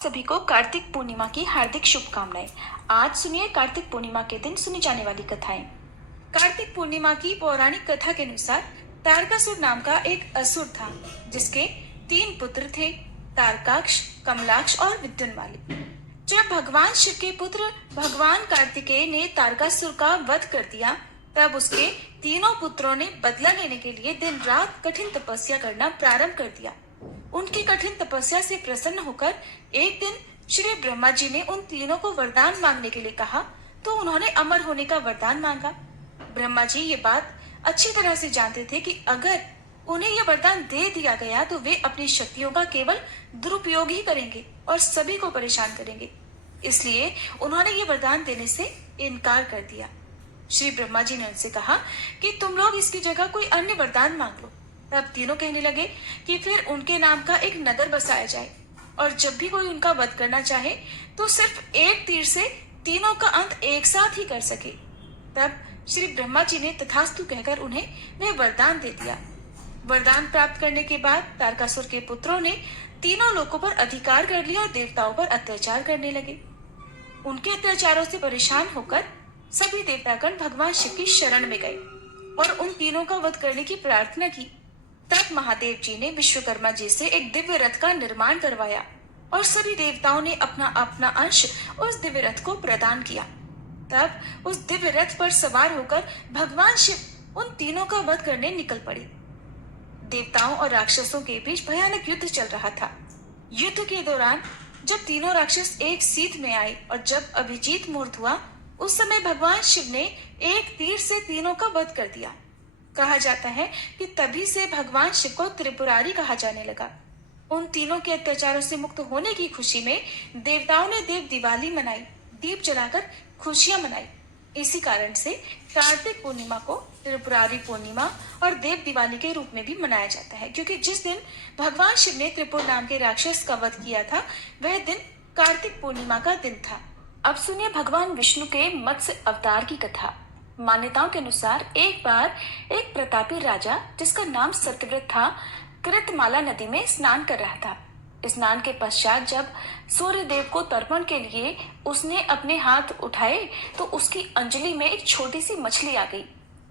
सभी को कार्तिक पूर्णिमा की हार्दिक शुभकामनाएं। आज सुनिए कार्तिक पूर्णिमा के दिन सुनी जाने वाली कथाएं। कार्तिक पूर्णिमा की पौराणिक कथा के अनुसार तारकासुर नाम का एक असुर था, जिसके 3 पुत्र थे, तारकाक्ष, कमलाक्ष और विद्युन्माली। जब भगवान शिव के पुत्र भगवान कार्तिकेय ने तारकासुर का वध कर दिया, तब उसके तीनों पुत्रों ने बदला लेने के लिए दिन रात कठिन तपस्या करना प्रारंभ कर दिया। उनकी कठिन तपस्या से प्रसन्न होकर एक दिन श्री ब्रह्मा जी ने उन तीनों को वरदान मांगने के लिए कहा, तो उन्होंने अमर होने का वरदान मांगा। ब्रह्मा जी ये बात अच्छी तरह से जानते थे कि अगर उन्हें यह वरदान दे दिया गया तो वे अपनी शक्तियों का केवल दुरुपयोग ही करेंगे और सभी को परेशान करेंगे। इसलिए उन्होंने ये वरदान देने से इनकार कर दिया। श्री ब्रह्मा जी ने उनसे कहा कि तुम लोग इसकी जगह कोई अन्य वरदान मांग लो। तब तीनों कहने लगे कि फिर उनके नाम का एक नगर बसाया जाए और जब भी कोई उनका वध करना चाहे तो सिर्फ एक तीर से तीनों का अंत एक साथ ही कर सके। तब श्री ब्रह्मा जी ने तथास्तु कहकर उन्हें वह वरदान दे दिया। वरदान प्राप्त करने के बाद तारकासुर के पुत्रों ने तीनों लोगों पर अधिकार कर लिया और देवताओं पर अत्याचार करने लगे। उनके अत्याचारों से परेशान होकर सभी देवतागण भगवान शिव की शरण में गए और उन तीनों का वध करने की प्रार्थना की। तब महादेव जी ने विश्वकर्मा जी से एक दिव्य रथ का निर्माण करवाया और सभी देवताओं ने अपना अपना अंश उस दिव्य रथ को प्रदान किया। तब उस दिव्य रथ पर सवार होकर भगवान शिव उन तीनों का वध करने निकल पड़े। देवताओं और राक्षसों के बीच भयानक युद्ध चल रहा था। युद्ध के दौरान जब तीनों राक्षस एक सीध में आए और जब अभिजीत मुहूर्त हुआ, उस समय भगवान शिव ने एक तीर से तीनों का वध कर दिया। कहा जाता है कि तभी से भगवान शिव को त्रिपुरारी कहा जाने लगा। उन तीनों के अत्याचारों से मुक्त होने की खुशी में देवताओं ने देव दिवाली मनाई, दीप जलाकर खुशियां मनाई। इसी कारण से कार्तिक पूर्णिमा को त्रिपुरारी पूर्णिमा और देव दिवाली के रूप में भी मनाया जाता है, क्योंकि जिस दिन भगवान शिव ने त्रिपुर नाम के राक्षस का वध किया था, वह दिन कार्तिक पूर्णिमा का दिन था। अब सुनिए भगवान विष्णु के मत्स्य अवतार की कथा। मान्यताओं के अनुसार एक बार एक प्रतापी राजा, जिसका नाम सत्यव्रत था, कृतमाला नदी में स्नान कर रहा था। स्नान के पश्चात जब सूर्य देव को तर्पण के लिए उसने अपने हाथ उठाए तो उसकी अंजलि में एक छोटी सी मछली आ गई।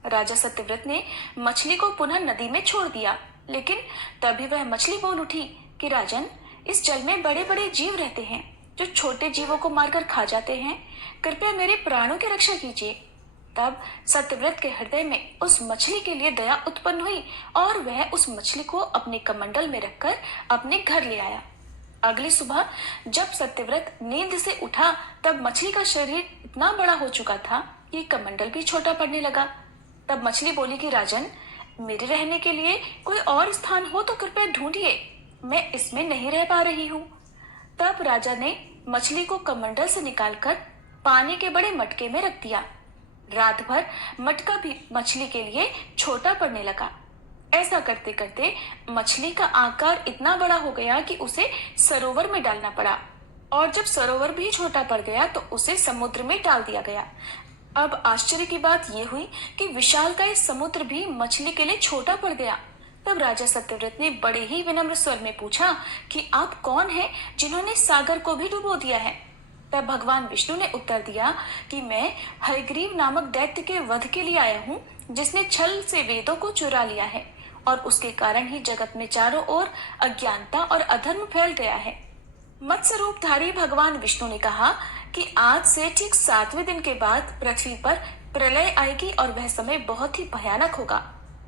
राजा सत्यव्रत ने मछली को पुनः नदी में छोड़ दिया, लेकिन तभी वह मछली बोल उठी कि राजन, इस जल में बड़े बड़े जीव रहते हैं जो छोटे जीवों को मारकर खा जाते हैं। कृपया मेरे प्राणों की रक्षा कीजिए। तब सत्यव्रत के हृदय में उस मछली के लिए दया उत्पन्न हुई और वह उस मछली को अपने कमंडल में रखकर अपने घर ले आया। अगली सुबह जब सत्यव्रत नींद से उठा, तब मछली का शरीर इतना बड़ा हो चुका था कि कमंडल भी छोटा पड़ने लगा। तब मछली बोली कि राजन, मेरे रहने के लिए कोई और स्थान हो तो कृपया ढूंढिए, मैं इसमें नहीं रह पा रही हूँ। तब राजा ने मछली को कमंडल से निकालकर पानी के बड़े मटके में रख दिया। रात भर मटका भी मछली के लिए छोटा पड़ने लगा। ऐसा करते करते मछली का आकार इतना बड़ा हो गया कि उसे सरोवर में डालना पड़ा, और जब सरोवर भी छोटा पड़ गया तो उसे समुद्र में डाल दिया गया। अब आश्चर्य की बात यह हुई कि विशालकाय समुद्र भी मछली के लिए छोटा पड़ गया। तब राजा सत्यव्रत ने बड़े ही विनम्र स्वर में पूछा कि आप कौन हैं जिन्होंने सागर को भी डुबो दिया है। तब भगवान विष्णु ने उत्तर दिया कि मैं हयग्रीव नामक दैत्य के वध के लिए आया हूँ, जिसने छल से वेदों को चुरा लिया है और उसके कारण ही जगत में चारों ओर अज्ञानता और अधर्म फैल गया है। मत्स्य रूपधारी भगवान विष्णु ने कहा कि आज से ठीक 7वें दिन के बाद पृथ्वी पर प्रलय आएगी और वह समय बहुत ही भयानक होगा।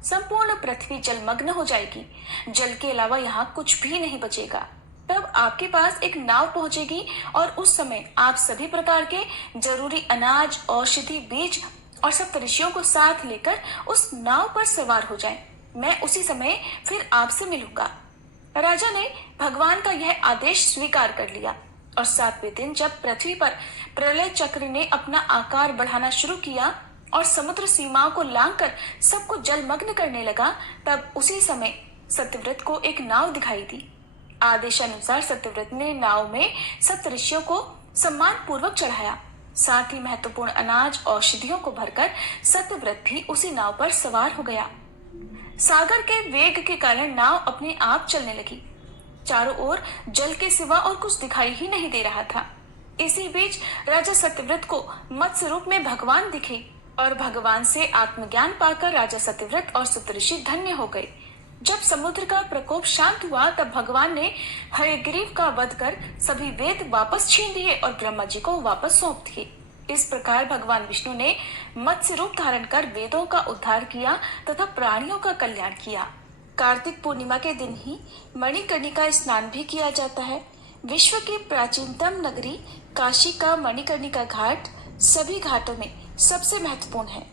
संपूर्ण पृथ्वी जलमग्न हो जाएगी। जल के अलावा यहाँ कुछ भी नहीं बचेगा। तब आपके पास एक नाव पहुंचेगी और उस समय आप सभी प्रकार के जरूरी अनाज, औषधि, बीज और सप्तऋषियों को साथ लेकर उस नाव पर सवार हो जाएं। मैं उसी समय फिर आपसे मिलूंगा। राजा ने भगवान का यह आदेश स्वीकार कर लिया और 7वें दिन जब पृथ्वी पर प्रलय चक्र ने अपना आकार बढ़ाना शुरू किया और समुद्र सीमाओं को लांघकर सबको जलमग्न करने लगा, तब उसी समय सत्यव्रत को एक नाव दिखाई दी। आदेशानुसार सत्यव्रत ने नाव में सप्तऋषियों को सम्मान पूर्वक चढ़ाया। साथ ही महत्वपूर्ण अनाज, औषधियों को भरकर सत्यव्रत भी उसी नाव पर सवार हो गया। सागर के वेग के कारण नाव अपने आप चलने लगी। चारों ओर जल के सिवा और कुछ दिखाई ही नहीं दे रहा था। इसी बीच राजा सत्यव्रत को मत्स्य रूप में भगवान दिखे और भगवान से आत्मज्ञान पाकर राजा सत्यव्रत और सप्तऋषि धन्य हो गए। जब समुद्र का प्रकोप शांत हुआ तब भगवान ने हयग्रीव का वध कर सभी वेद वापस छीन लिए और ब्रह्मा जी को वापस सौंप दिए। इस प्रकार भगवान विष्णु ने मत्स्य रूप धारण कर वेदों का उद्धार किया तथा प्राणियों का कल्याण किया। कार्तिक पूर्णिमा के दिन ही मणिकर्णिका स्नान भी किया जाता है। विश्व की प्राचीनतम नगरी काशी का मणिकर्णिका घाट सभी घाटों में सबसे महत्वपूर्ण है।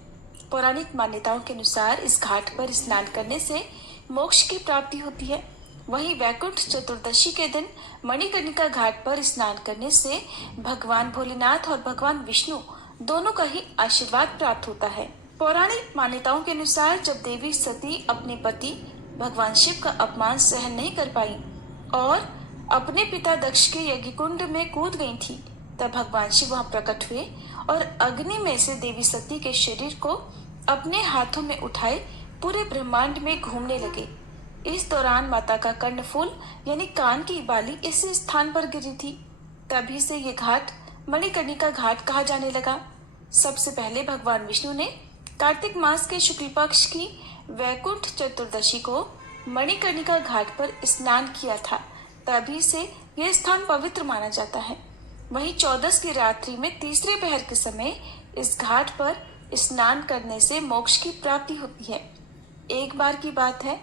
पौराणिक मान्यताओं के अनुसार इस घाट पर स्नान करने से मोक्ष की प्राप्ति होती है। वहीं वैकुंठ चतुर्दशी के दिन मणिकर्णिका घाट पर स्नान करने से भगवान भोलेनाथ और भगवान विष्णु दोनों का ही आशीर्वाद प्राप्त होता है। पौराणिक मान्यताओं के अनुसार जब देवी सती अपने पति भगवान शिव का अपमान सहन नहीं कर पाई और अपने पिता दक्ष के यज्ञकुंड में कूद गई थी, तब भगवान शिव वहां प्रकट हुए और अग्नि में से देवी सती के शरीर को अपने हाथों में उठाए पूरे ब्रह्मांड में घूमने लगे। इस दौरान माता का कर्णफूल यानी कान की बाली इसी स्थान पर गिरी थी। तभी से ये घाट मणिकर्णिका घाट कहा जाने लगा। सबसे पहले भगवान विष्णु ने कार्तिक मास के शुक्ल पक्ष की वैकुंठ चतुर्दशी को मणिकर्णिका घाट पर स्नान किया था। तभी से यह स्थान पवित्र माना जाता है। वहीं 14 की रात्रि में तीसरे पहर के समय इस घाट पर स्नान करने से मोक्ष की प्राप्ति होती है। एक बार की बात है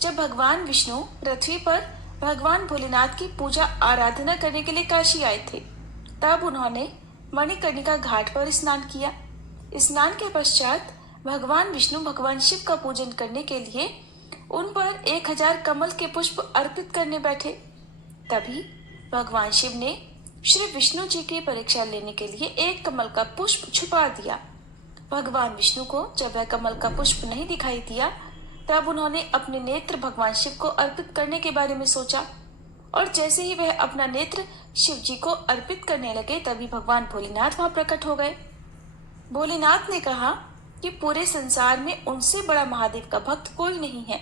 जब भगवान विष्णु पृथ्वी पर भगवान भोलेनाथ की पूजा आराधना करने के लिए काशी आए थे। तब उन्होंने मणिकर्णिका घाट पर स्नान किया। स्नान के पश्चात भगवान विष्णु भगवान शिव का पूजन करने के लिए उन पर 1000 कमल के पुष्प अर्पित करने बैठे। तभी भगवान शिव ने श्री विष्णु जी की परीक्षा लेने के लिए एक कमल का पुष्प छुपा दिया। भगवान विष्णु को जब वह कमल का पुष्प नहीं दिखाई दिया तब उन्होंने अपने नेत्र भगवान शिव को अर्पित करने के बारे में सोचा और जैसे ही वह अपना नेत्र शिव जी को अर्पित करने लगे तभी भगवान भोलेनाथ वहां प्रकट हो गए। भोलेनाथ ने कहा कि पूरे संसार में उनसे बड़ा महादेव का भक्त कोई नहीं है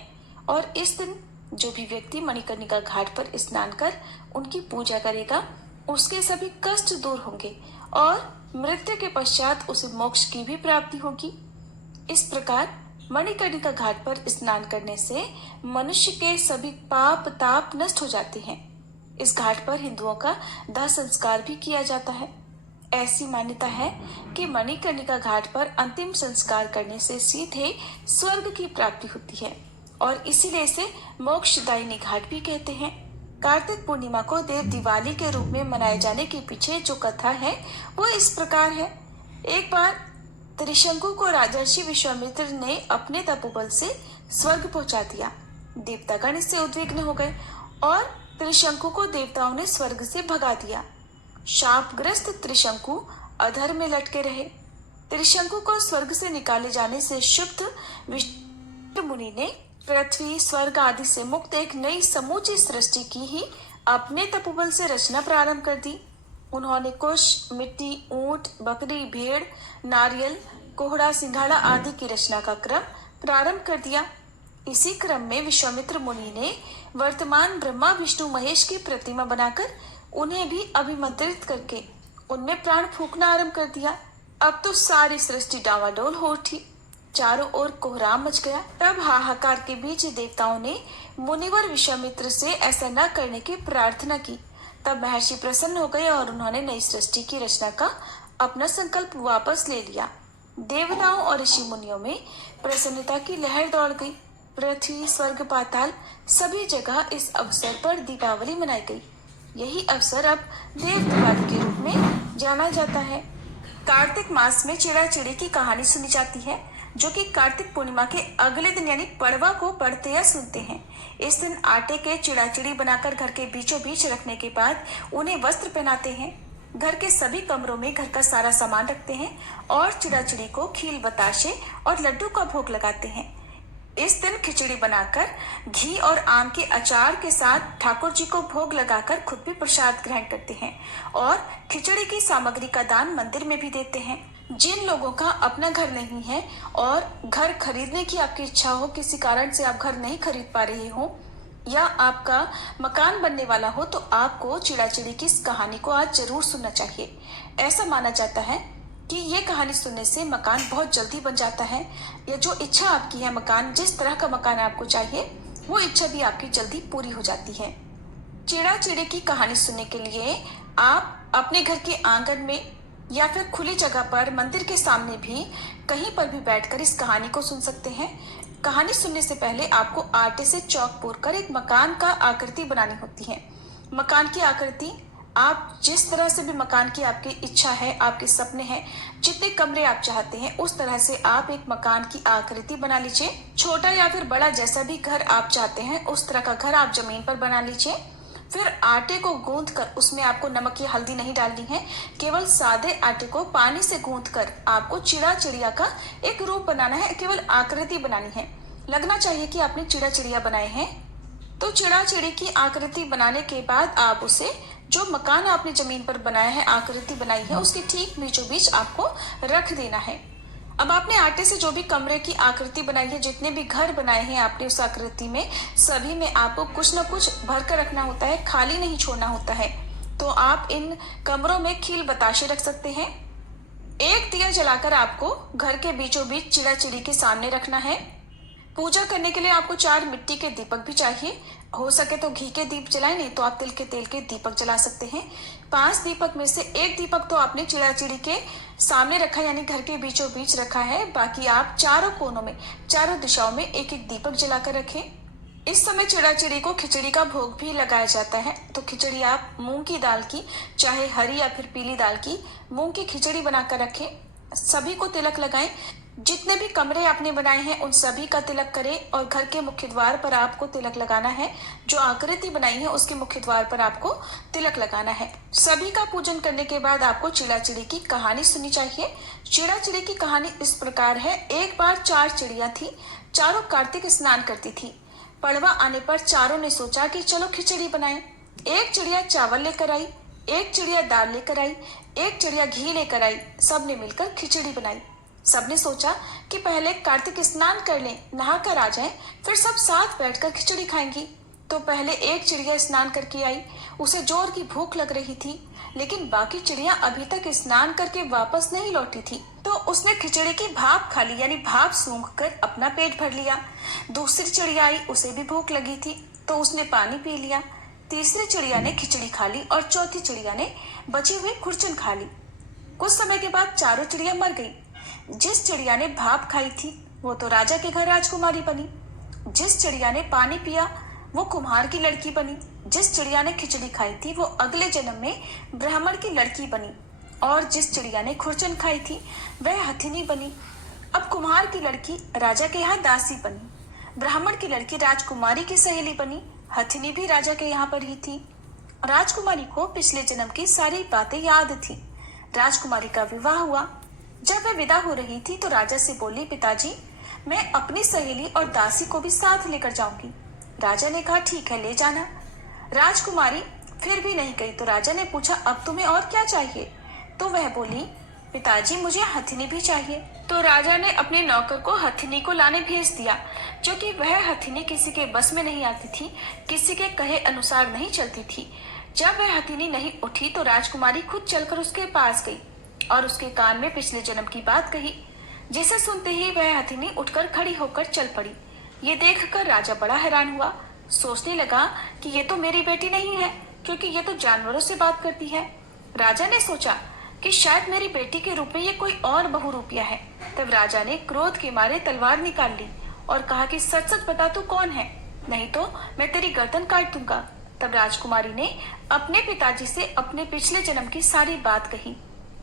और इस दिन जो भी व्यक्ति मणिकर्णिका घाट पर स्नान कर उनकी पूजा करेगा उसके सभी कष्ट दूर होंगे और मृत्यु के पश्चात उसे मोक्ष की भी प्राप्ति होगी। इस प्रकार मणिकर्णिका घाट पर स्नान करने से मनुष्य के सभी पाप ताप नष्ट हो जाते हैं। इस घाट पर हिंदुओं का दाह संस्कार भी किया जाता है। ऐसी मान्यता है कि मणिकर्णिका घाट पर अंतिम संस्कार करने से सीधे स्वर्ग की प्राप्ति होती है और इसीलिए इसे मोक्षदायिनी घाट भी कहते हैं। कार्तिक पूर्णिमा को देव दिवाली के रूप में मनाए जाने के पीछे जो कथा है वो इस प्रकार है। एक बार त्रिशंकु को राजर्षि विश्वामित्र ने अपने तपोबल से स्वर्ग पहुंचा दिया। देवतागण इससे उद्विग्न हो गए और त्रिशंकु को देवताओं ने स्वर्ग से भगा दिया। शापग्रस्त त्रिशंकु अधर में लटके रहे। त्रिशंकु को स्वर्ग से निकाले जाने से शुद्ध विष्णु मुनि ने पृथ्वी स्वर्ग आदि से मुक्त एक नई समूची सृष्टि की ही अपने तपोबल से रचना प्रारंभ कर दी। उन्होंने कुश, मिट्टी, ऊंट, बकरी, भेड़, नारियल, कोहड़ा, सिंघाड़ा आदि की रचना का क्रम प्रारंभ कर दिया। इसी क्रम में विश्वामित्र मुनि ने वर्तमान ब्रह्मा विष्णु महेश की प्रतिमा बनाकर उन्हें भी अभिमंत्रित करके उनमें प्राण फूंकना आरंभ कर दिया। अब तो सारी सृष्टि डावाडोल हो उठी। चारों ओर कोहराम मच गया। तब हाहाकार के बीच देवताओं ने मुनिवर विश्वामित्र से ऐसा न करने की प्रार्थना की। तब महर्षि प्रसन्न हो गए और उन्होंने नई सृष्टि की रचना का अपना संकल्प वापस ले लिया। देवताओं और ऋषि मुनियों में प्रसन्नता की लहर दौड़ गई। पृथ्वी, स्वर्ग, पाताल सभी जगह इस अवसर पर दीपावली मनाई गई। यही अवसर अब देव दिवाली के रूप में जाना जाता है। कार्तिक मास में चिड़ा चिड़ी की कहानी सुनी जाती है जो कि कार्तिक पूर्णिमा के अगले दिन यानी पड़वा को पढ़ते या सुनते हैं। इस दिन आटे के चिड़ाचिड़ी बनाकर घर के बीचों बीच रखने के बाद उन्हें वस्त्र पहनाते हैं। घर के सभी कमरों में घर का सारा सामान रखते हैं और चिड़ाचिड़ी को खील, बताशे और लड्डू का भोग लगाते हैं। इस दिन खिचड़ी बनाकर घी और आम के अचार के साथ ठाकुर जी को भोग लगाकर खुद भी प्रसाद ग्रहण करते हैं और खिचड़ी की सामग्री का दान मंदिर में भी देते हैं। जिन लोगों का अपना घर नहीं है और घर खरीदने की आपकी इच्छा हो, किसी कारण से आप घर नहीं खरीद पा रहे हो, या आपका मकान बनने वाला हो तो आपको चिड़ा चिड़ी की इस कहानी को आज जरूर सुनना चाहिए। ऐसा माना जाता है कि ये कहानी सुनने से मकान बहुत जल्दी बन जाता है, या जो इच्छा आपकी है, मकान जिस तरह का मकान आपको चाहिए वो इच्छा भी आपकी जल्दी पूरी हो जाती है। चिड़ा चिड़ी की कहानी सुनने के लिए आप अपने घर के आंगन में या फिर खुली जगह पर, मंदिर के सामने भी, कहीं पर भी बैठकर इस कहानी को सुन सकते हैं। कहानी सुनने से पहले आपको आटे से चौक पूर कर एक मकान का आकृति बनानी होती है। मकान की आकृति आप जिस तरह से भी, मकान की आपकी इच्छा है, आपके सपने हैं, जितने कमरे आप चाहते हैं उस तरह से आप एक मकान की आकृति बना लीजिए। छोटा या फिर बड़ा, जैसा भी घर आप चाहते हैं उस तरह का घर आप जमीन पर बना लीजिए। फिर आटे को गूंथ कर, उसमें आपको नमक या हल्दी नहीं डालनी है, केवल सादे आटे को पानी से गूंथ कर आपको चिड़ा चिड़िया का एक रूप बनाना है, केवल आकृति बनानी है। लगना चाहिए कि आपने चिड़ा चिड़िया बनाए हैं। तो चिड़ा चिड़ी की आकृति बनाने के बाद आप उसे, जो मकान आपने जमीन पर बनाया है, आकृति बनाई है, उसके ठीक बीचों बीच आपको रख देना है। अब आपने आटे से जो भी कमरे की आकृति बनाई है, जितने भी घर बनाए हैं आपने उस आकृति में, सभी में आपको कुछ न कुछ भर कर रखना होता है, खाली नहीं छोड़ना होता है। तो आप इन कमरों में खील बताशे रख सकते हैं। एक दिया जलाकर आपको घर के बीचों बीच चिड़ा चिड़ी के सामने रखना है। पूजा करने के लिए आपको 4 मिट्टी के दीपक भी चाहिए। हो सके तो घी के दीप जलाएं, नहीं तो आप तिल के तेल के दीपक जला सकते हैं। 5 दीपक में से एक दीपक तो आपने चिड़ा चिड़ी के सामने रखा, यानी घर के बीचों बीच रखा है। बाकी आप चारों कोनों में, चारों दिशाओं में एक एक दीपक जलाकर रखें। इस समय चिड़ा चिड़ी को खिचड़ी का भोग भी लगाया जाता है। तो खिचड़ी आप मूंग की दाल की, चाहे हरी या फिर पीली दाल की, मूंग की खिचड़ी बनाकर रखें। सभी को तिलक लगाएं। जितने भी कमरे आपने बनाए हैं उन सभी का तिलक करें, और घर के मुख्य द्वार पर आपको तिलक लगाना है। जो आकृति बनाई है उसके मुख्य द्वार पर आपको तिलक लगाना है। सभी का पूजन करने के बाद आपको चिड़ा चिड़ी की कहानी सुननी चाहिए। चिड़ा चिड़ी की कहानी इस प्रकार है। एक बार 4 चिड़िया थी, चारों कार्तिक स्नान करती थी। पड़वा आने पर चारों ने सोचा कि चलो खिचड़ी बनाएं। एक चिड़िया चावल लेकर आई, एक चिड़िया दाल लेकर आई, एक चिड़िया घी लेकर आई। सबने मिलकर खिचड़ी बनाई। सबने सोचा कि पहले कार्तिक स्नान कर लें, नहा कर आ जाएं, फिर सब साथ बैठकर खिचड़ी खाएंगी। तो पहले एक चिड़िया स्नान करके आई, उसे जोर की भूख लग रही थी, लेकिन बाकी चिड़िया अभी तक स्नान करके वापस नहीं लौटी थी। तो उसने खिचड़ी की भाप खा ली, यानी भाप सूंघ कर अपना पेट भर लिया। दूसरी चिड़िया आई, उसे भी भूख लगी थी, तो उसने पानी पी लिया। तीसरी चिड़िया ने खिचड़ी खा ली और चौथी चिड़िया ने बची हुई खुरचन खा ली। कुछ समय के बाद चारों चिड़िया मर गई। जिस चिड़िया ने भाप खाई थी वो तो राजा के घर राजकुमारी बनी। जिस चिड़िया ने पानी पिया वो कुम्हार की लड़की बनी। जिस चिड़िया ने खिचड़ी खाई थी वो अगले जन्म में ब्राह्मण की लड़की बनी। और जिस चिड़िया ने खुरचन खाई थी वह हथिनी बनी। अब कुम्हार की लड़की राजा के यहाँ दासी बनी, ब्राह्मण की लड़की राजकुमारी की सहेली बनी, हथिनी भी राजा के यहाँ पर ही थी। राजकुमारी को पिछले जन्म की सारी बातें याद थी। राजकुमारी का विवाह हुआ। जब वह विदा हो रही थी तो राजा से बोली, पिताजी मैं अपनी सहेली और दासी को भी साथ लेकर जाऊंगी। राजा ने कहा ठीक है, ले जाना। राजकुमारी फिर भी नहीं गई तो राजा ने पूछा, अब तुम्हें और क्या चाहिए? तो वह बोली, पिताजी मुझे हथिनी भी चाहिए। तो राजा ने अपने नौकर को हथिनी को लाने भेज दिया, क्योंकि वह हथिनी किसी के बस में नहीं आती थी, किसी के कहे अनुसार नहीं चलती थी। जब वह हथिनी नहीं उठी तो राजकुमारी खुद चलकर उसके पास गई और उसके कान में पिछले जन्म की बात कही, जिसे सुनते ही वह हथिनी उठकर खड़ी होकर चल पड़ी। ये देखकर राजा बड़ा हैरान हुआ। सोचने लगा कि ये तो मेरी बेटी नहीं है, क्योंकि ये तो जानवरों से बात करती है। राजा ने सोचा कि शायद मेरी बेटी के रूप में ये कोई और बहुरूपिया है। तब राजा ने क्रोध के मारे तलवार निकाल ली और कहा कि सच सच बता तू कौन है, नहीं तो मैं तेरी गर्दन काट दूंगा। तब राजकुमारी ने अपने पिताजी से अपने पिछले जन्म की सारी बात कही।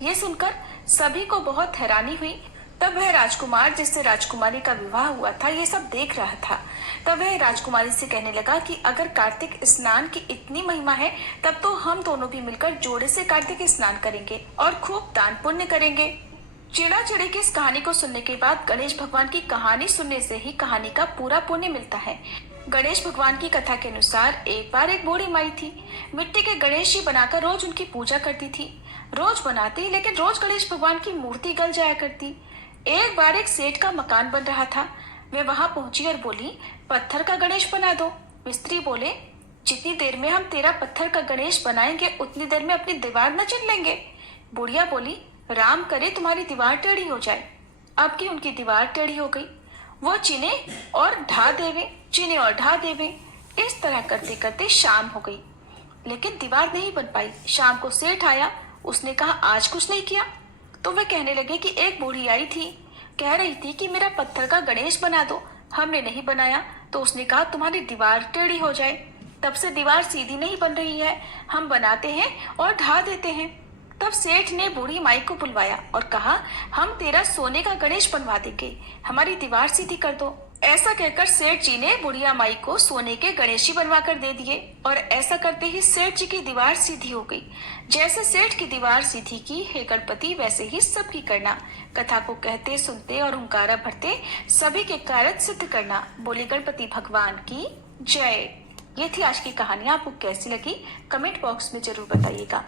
ये सुनकर सभी को बहुत हैरानी हुई। तब वह राजकुमार जिससे राजकुमारी का विवाह हुआ था ये सब देख रहा था। तब वह राजकुमारी से कहने लगा कि अगर कार्तिक स्नान की इतनी महिमा है तब तो हम दोनों भी मिलकर जोड़े से कार्तिक स्नान करेंगे और खूब दान पुण्य करेंगे। चिड़ा चिड़ी की इस कहानी को सुनने के बाद गणेश भगवान की कहानी सुनने से ही कहानी का पूरा पुण्य मिलता है। गणेश भगवान की कथा के अनुसार एक बार एक बूढ़ी माई थी। मिट्टी के गणेश जी बनाकर रोज उनकी पूजा करती थी। रोज बनाती, लेकिन रोज गणेश भगवान की मूर्ति गल जाया करती। एक बार एक सेठ का मकान बन रहा था। वे वहां पहुंची और बोली, पत्थर का गणेश बना दो। मिस्त्री बोले, जितनी देर में हम तेरा पत्थर का गणेश बनाएंगे उतनी देर में अपनी दीवार न चिन लेंगे। बुढ़िया बोली, राम करे तुम्हारी दीवार टेढ़ी हो जाए। अब की उनकी दीवार टेढ़ी हो गई। वो चिने और ढा देवे, चिने और ढा देवे। इस तरह करते करते शाम हो गई, लेकिन दीवार नहीं बन पाई। शाम को सेठ आया। उसने कहा, आज कुछ नहीं किया? तो वे कहने लगे कि एक बूढ़ी आई थी, कह रही थी कि मेरा पत्थर का गणेश बना दो। हमने नहीं बनाया तो उसने कहा तुम्हारी दीवार टेढ़ी हो जाए। तब से दीवार सीधी नहीं बन रही है, हम बनाते हैं और ढा देते हैं। तब सेठ ने बूढ़ी माई को बुलवाया और कहा, हम तेरा सोने का गणेश बनवा देंगे, हमारी दीवार सीधी कर दो। ऐसा कहकर सेठ जी ने बुढ़िया माई को सोने के गणेश ही बनवा कर दे दिए और ऐसा करते ही सेठ जी की दीवार सीधी हो गई। जैसे सेठ की दीवार सीधी की हे गणपति, वैसे ही सबकी करना। कथा को कहते सुनते और हुंकारा भरते सभी के कार्य सिद्ध करना। बोले गणपति भगवान की जय। ये थी आज की कहानी। आपको कैसी लगी कमेंट बॉक्स में जरूर बताइएगा।